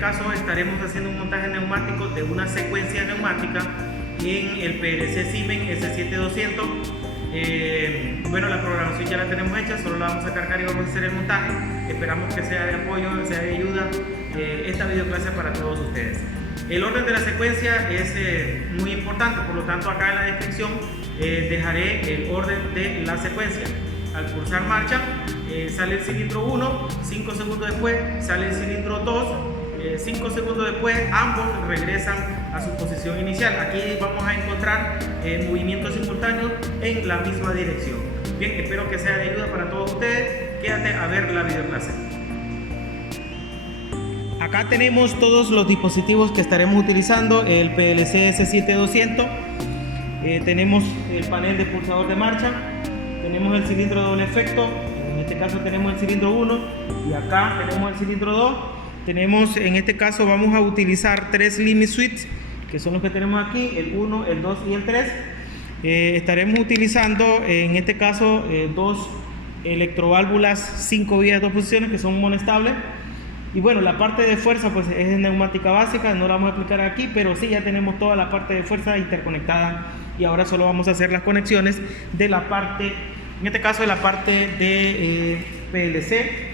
caso estaremos haciendo un montaje neumático de una secuencia neumática en el PLC Siemens S7200. Bueno, la programación ya la tenemos hecha, solo la vamos a cargar y vamos a hacer el montaje. Esperamos que sea de apoyo, sea de ayuda esta videoclase para todos ustedes. El orden de la secuencia es muy importante, por lo tanto acá en la descripción dejaré el orden de la secuencia. Al pulsar marcha sale el cilindro 1, 5 segundos después sale el cilindro 2, 5 segundos después ambos regresan a su posición inicial. Aquí vamos a encontrar movimientos simultáneos en la misma dirección. Bien, espero que sea de ayuda para todos ustedes. Quédate a ver la videoclase. Acá tenemos todos los dispositivos que estaremos utilizando, el PLC S7200, tenemos el panel de pulsador de marcha, tenemos el cilindro doble efecto, en este caso tenemos el cilindro 1 y acá tenemos el cilindro 2. Tenemos, en este caso vamos a utilizar 3 limit switches, que son los que tenemos aquí, el 1, el 2 y el 3. Estaremos utilizando en este caso 2 electroválvulas 5 vías 2 posiciones que son monestables. Y bueno, la parte de fuerza pues es neumática básica, no la vamos a explicar aquí, pero sí ya tenemos toda la parte de fuerza interconectada y ahora solo vamos a hacer las conexiones de la parte, en este caso de la parte de PLC.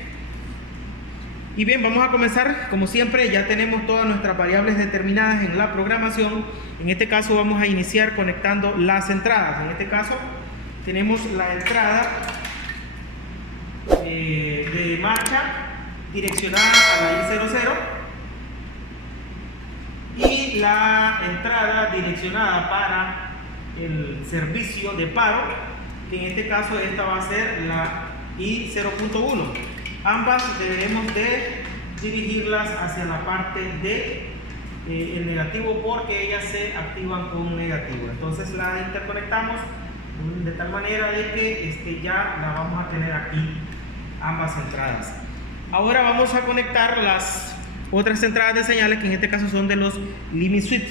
Y bien, vamos a comenzar. Como siempre, ya tenemos todas nuestras variables determinadas en la programación. En este caso vamos a iniciar conectando las entradas. En este caso tenemos la entrada de marcha direccionada a la I00 y la entrada direccionada para el servicio de paro, que en este caso esta va a ser la I0.1. Ambas debemos de dirigirlas hacia la parte de el negativo, porque ellas se activan con negativo. Entonces la interconectamos de tal manera de que ya la vamos a tener aquí ambas entradas. Ahora vamos a conectar las otras entradas de señales, que en este caso son de los limit switch.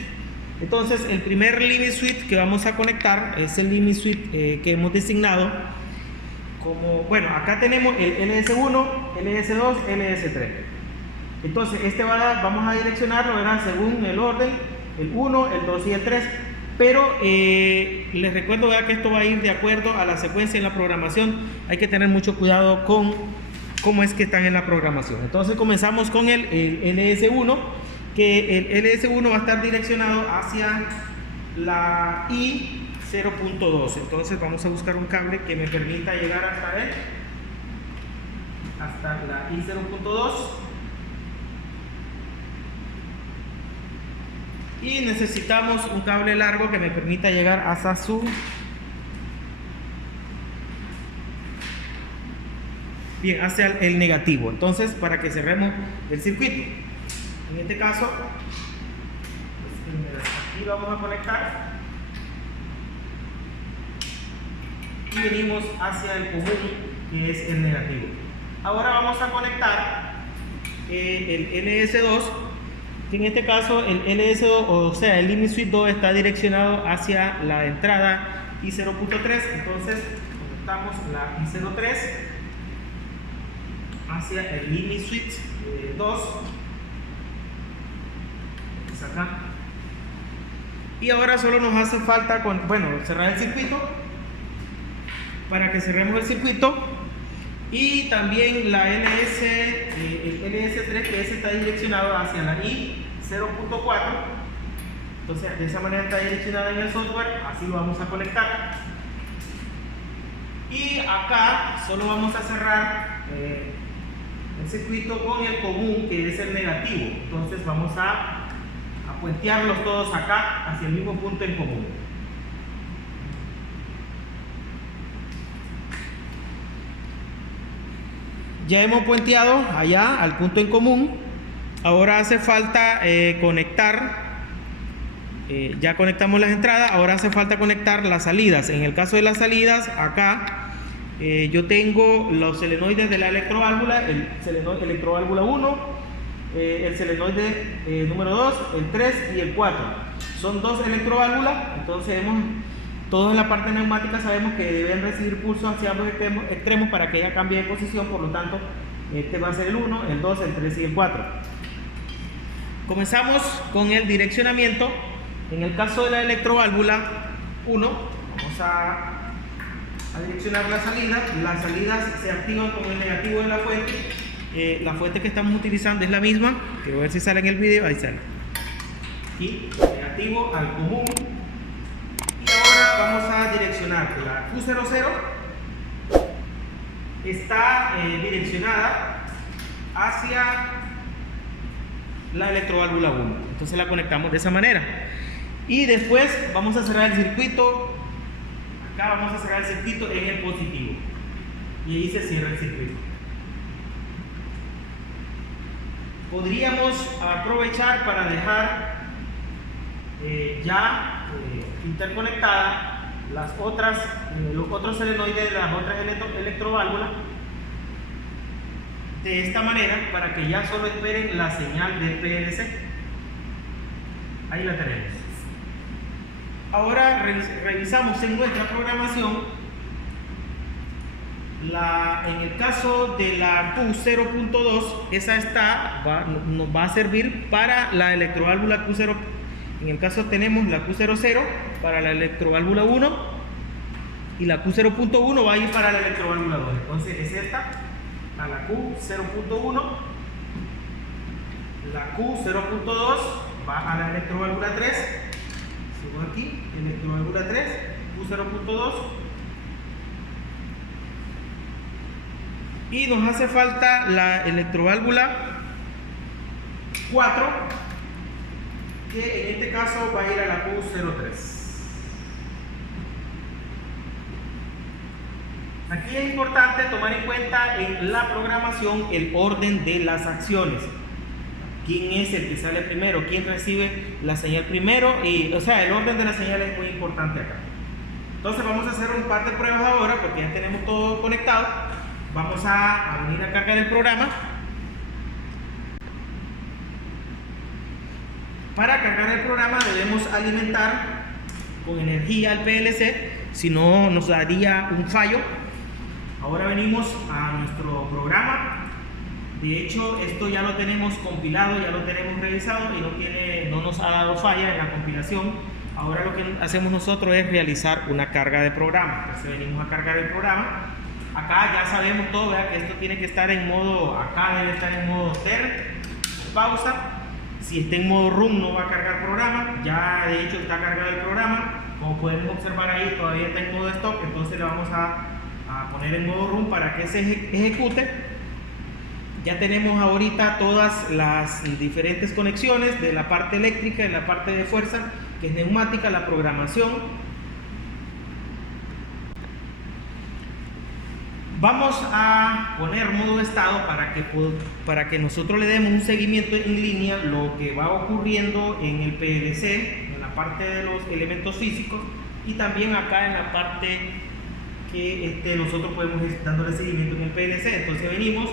Entonces el primer limit switch que vamos a conectar es el limit switch que hemos designado como, bueno, acá tenemos el LS1, LS2, LS3. Entonces vamos a direccionarlo, ¿verdad?, según el orden, el 1, el 2 y el 3. Pero les recuerdo, ¿verdad?, que esto va a ir de acuerdo a la secuencia en la programación. Hay que tener mucho cuidado con cómo es que están en la programación. Entonces comenzamos con el LS1, que el LS1 va a estar direccionado hacia la I0.2. Entonces vamos a buscar un cable que me permita llegar hasta él, hasta la I0.2, y necesitamos un cable largo que me permita llegar hasta su hacia el negativo. Entonces, para que cerremos el circuito, en este caso pues, aquí vamos a conectar y venimos hacia el común, que es el negativo. Ahora vamos a conectar el LS2, que en este caso el LS2, o sea el limit switch 2, está direccionado hacia la entrada I0.3. Entonces conectamos la I03 hacia el limit switch 2, es acá, y ahora solo nos hace falta cerrar el circuito. Para que cerremos el circuito, y también la el LS3, que está direccionado hacia la I0.4. entonces de esa manera está direccionada en el software, así lo vamos a conectar. Y acá solo vamos a cerrar el circuito con el común, que es el negativo. Entonces vamos a puentearlos todos acá hacia el mismo punto en común. Ya hemos puenteado allá al punto en común. Ahora hace falta conectar, ya conectamos las entradas, ahora hace falta conectar las salidas. En el caso de las salidas, acá yo tengo los solenoides de la electroválvula, el electroválvula 1, el solenoide número 2, el 3 y el 4. Son 2 electroválvulas, entonces todos en la parte neumática sabemos que deben recibir pulsos hacia ambos extremos para que ella cambie de posición. Por lo tanto, este va a ser el 1, el 2, el 3 y el 4. Comenzamos con el direccionamiento. En el caso de la electroválvula 1, vamos a direccionar la salida. Las salidas se activan con el negativo de la fuente. La fuente que estamos utilizando es la misma. Quiero ver si sale en el video. Ahí sale. Y negativo al común. Y ahora vamos a direccionar la Q00. Está direccionada hacia la electroválvula 1. Entonces la conectamos de esa manera. Y después vamos a cerrar el circuito. Acá vamos a cerrar el circuito en el positivo. Y ahí se cierra el circuito. Podríamos aprovechar para dejar interconectada los otros solenoides de las otras electroválvulas de esta manera, para que ya solo esperen la señal del PLC. Ahí la tenemos. Ahora revisamos en nuestra programación. En el caso de la Q0.2, esa nos va a servir para la electroválvula Q0. En el caso tenemos la Q00 para la electroválvula 1 y la Q0.1 va a ir para la electroválvula 2. Entonces es esta, a la Q0.1, la Q0.2 va a la electroválvula 3. Sigo aquí, electroválvula 3, Q0.2. Y nos hace falta la electroválvula 4, que en este caso va a ir a la Q03. Aquí es importante tomar en cuenta en la programación el orden de las acciones. ¿Quién es el que sale primero? ¿Quién recibe la señal primero? O sea, el orden de la señal es muy importante acá. Entonces vamos a hacer un par de pruebas ahora, porque ya tenemos todo conectado. Vamos a venir a cargar el programa. Para cargar el programa debemos alimentar con energía al PLC, si no nos daría un fallo. Ahora venimos a nuestro programa. De hecho, esto ya lo tenemos compilado, ya lo tenemos revisado y no nos ha dado falla en la compilación. Ahora lo que hacemos nosotros es realizar una carga de programa. Entonces venimos a cargar el programa. Acá ya sabemos todo, ¿verdad? Que esto tiene que estar en modo, acá debe estar en modo TER, pausa. Si está en modo run no va a cargar programa. Ya de hecho está cargado el programa. Como podemos observar ahí, todavía está en modo stop. Entonces le vamos a poner en modo run para que se ejecute. Ya tenemos ahorita todas las diferentes conexiones de la parte eléctrica, de la parte de fuerza, que es neumática, la programación. Vamos a poner modo de estado para que nosotros le demos un seguimiento en línea lo que va ocurriendo en el PLC, en la parte de los elementos físicos, y también acá en la parte que nosotros podemos ir dándole seguimiento en el PLC. Entonces venimos,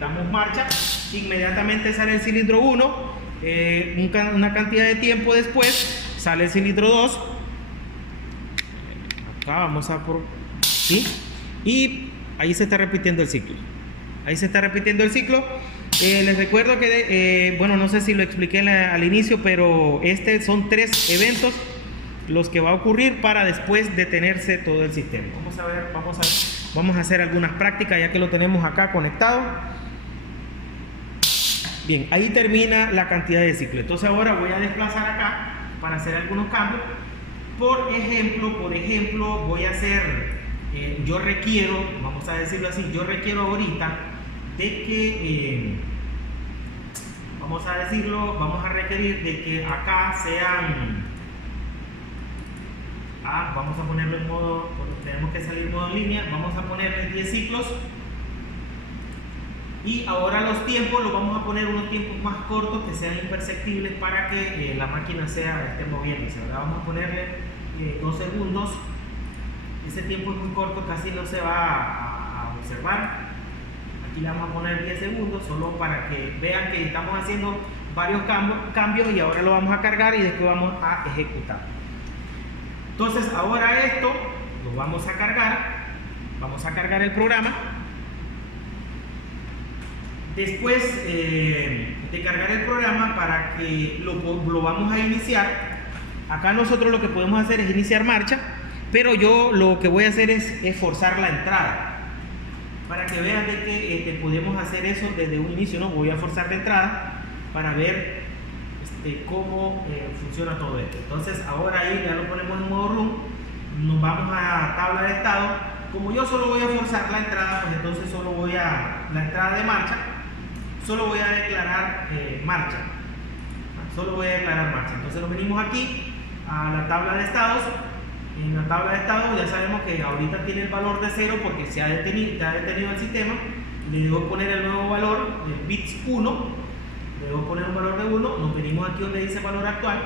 damos marcha, inmediatamente sale el cilindro 1, una cantidad de tiempo después sale el cilindro 2. Acá vamos a por... ¿sí? Y ahí se está repitiendo el ciclo. Ahí se está repitiendo el ciclo. Les recuerdo que, bueno, no sé si lo expliqué al inicio, pero son 3 eventos los que va a ocurrir para después detenerse todo el sistema. Vamos a hacer algunas prácticas ya que lo tenemos acá conectado. Bien, ahí termina la cantidad de ciclo. Entonces ahora voy a desplazar acá para hacer algunos cambios. Por ejemplo, voy a hacer... yo requiero, vamos a decirlo así, yo requiero ahorita de que, vamos a requerir de que acá sean, vamos a ponerlo en modo, tenemos que salir en modo línea, vamos a ponerle 10 ciclos. Y ahora los tiempos los vamos a poner unos tiempos más cortos que sean imperceptibles para que la máquina esté moviéndose. Ahora vamos a ponerle 2 segundos. Ese tiempo es muy corto, casi no se va a observar. Aquí le vamos a poner 10 segundos, solo para que vean que estamos haciendo varios cambios y ahora lo vamos a cargar y después vamos a ejecutar. Entonces ahora esto lo vamos a cargar el programa. Después de cargar el programa para que lo vamos a iniciar. Acá nosotros lo que podemos hacer es iniciar marcha, pero yo lo que voy a hacer es forzar la entrada, para que vean de que podemos hacer eso desde un inicio, ¿no? Voy a forzar la entrada para ver cómo funciona todo esto. Entonces ahora ahí ya lo ponemos en modo room, nos vamos a tabla de estado. Como yo solo voy a forzar la entrada, pues entonces solo voy a la entrada de marcha, solo voy a declarar marcha, solo voy a declarar marcha. Entonces nos venimos aquí a la tabla de estados. En la tabla de estados ya sabemos que ahorita tiene el valor de 0 porque se ha detenido el sistema. Le debo poner el nuevo valor, el bits 1, le debo poner un valor de 1. Nos venimos aquí donde dice valor actual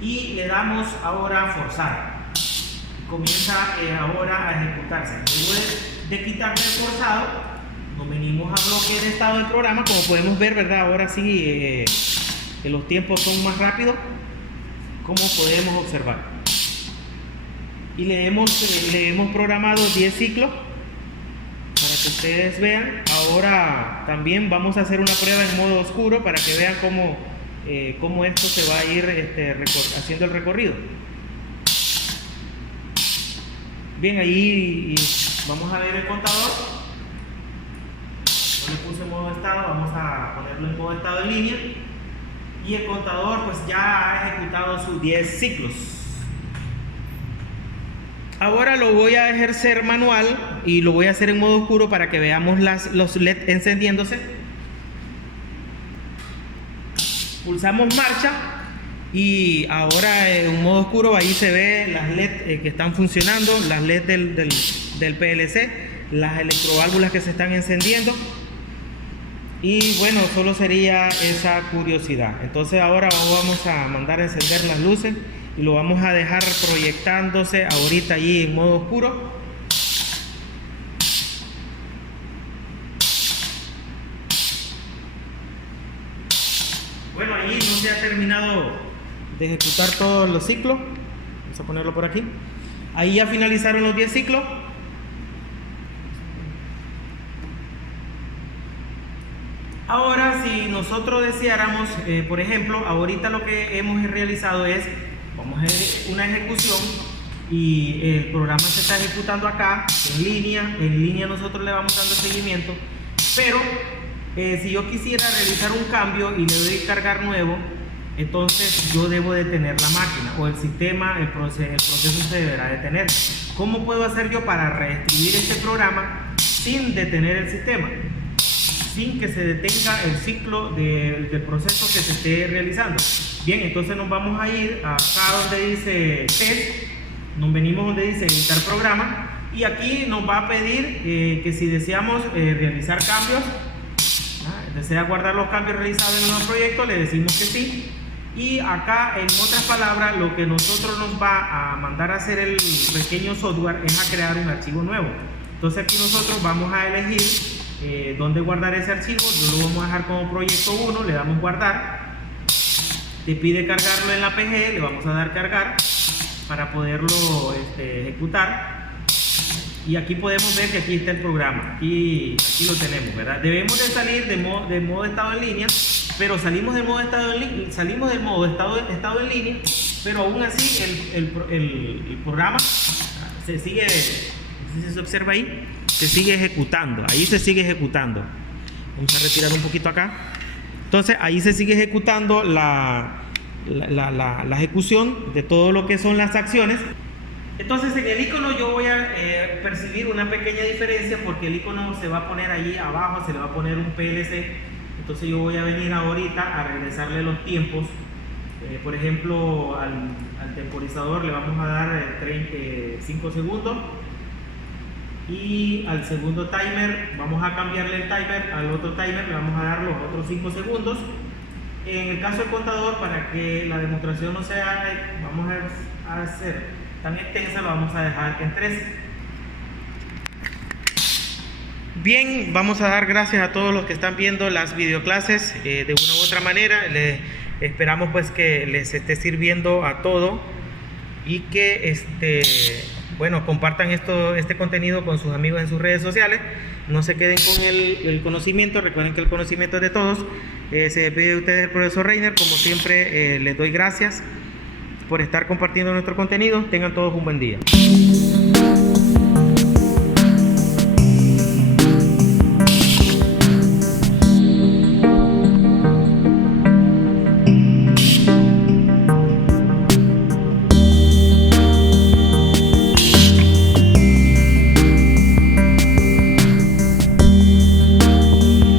y le damos ahora a forzar. Comienza ahora a ejecutarse. Luego de quitarle el forzado, nos venimos a bloque de estado del programa. Como podemos ver, ¿verdad? Ahora sí que los tiempos son más rápidos, como podemos observar. Y le hemos programado 10 ciclos para que ustedes vean. Ahora también vamos a hacer una prueba en modo oscuro para que vean cómo esto se va a ir haciendo el recorrido. Bien, ahí vamos a ver el contador. Yo le puse en modo estado, vamos a ponerlo en modo estado en línea. Y el contador pues ya ha ejecutado sus 10 ciclos. Ahora lo voy a ejercer manual y lo voy a hacer en modo oscuro para que veamos los LED encendiéndose. Pulsamos marcha y ahora en modo oscuro ahí se ve las LED que están funcionando, las LED del PLC, las electroválvulas que se están encendiendo. Y bueno, solo sería esa curiosidad. Entonces ahora vamos a mandar a encender las luces y lo vamos a dejar proyectándose ahorita allí en modo oscuro. Bueno, allí no se ha terminado de ejecutar todos los ciclos. Vamos a ponerlo por aquí. Ahí ya finalizaron los 10 ciclos. Ahora, si nosotros deseáramos, por ejemplo, ahorita lo que hemos realizado es, vamos a hacer una ejecución y el programa se está ejecutando acá, en línea nosotros le vamos dando seguimiento, pero si yo quisiera realizar un cambio y le doy cargar nuevo, entonces yo debo detener la máquina o el sistema, el proceso se deberá detener. ¿Cómo puedo hacer yo para reescribir este programa sin detener el sistema? Sin que se detenga el ciclo del proceso que se esté realizando. Bien, entonces nos vamos a ir acá donde dice test, nos venimos donde dice editar programa y aquí nos va a pedir que si deseamos realizar cambios, desea guardar los cambios realizados en el nuevo proyecto, le decimos que sí. Y acá, en otras palabras, lo que nosotros nos va a mandar a hacer el pequeño software es a crear un archivo nuevo. Entonces aquí nosotros vamos a elegir dónde guardar ese archivo. Yo lo vamos a dejar como proyecto 1, le damos guardar. Te pide cargarlo en la PG, le vamos a dar cargar para poderlo ejecutar. Y aquí podemos ver que aquí está el programa, aquí lo tenemos, ¿verdad? Debemos de salir de modo estado en línea, pero salimos del modo estado en línea, pero aún así el programa se sigue, no sé si se observa ahí, se sigue ejecutando, ahí se sigue ejecutando. Vamos a retirar un poquito acá. Entonces ahí se sigue ejecutando la ejecución de todo lo que son las acciones. Entonces en el icono yo voy a percibir una pequeña diferencia porque el icono se va a poner allí abajo, se le va a poner un PLC. Entonces yo voy a venir ahorita a regresarle los tiempos. Por ejemplo, al temporizador le vamos a dar 35 segundos. Y al segundo timer vamos a cambiarle el timer, al otro timer le vamos a dar los otros 5 segundos. En el caso del contador, para que la demostración no sea, vamos a hacer tan extensa, lo vamos a dejar en 3. Bien, vamos a dar gracias a todos los que están viendo las videoclases de una u otra manera. Esperamos pues que les esté sirviendo a todo y que bueno, compartan este contenido con sus amigos en sus redes sociales. No se queden con el conocimiento. Recuerden que el conocimiento es de todos. Se despide de ustedes el profesor Reiner. Como siempre, les doy gracias por estar compartiendo nuestro contenido. Tengan todos un buen día.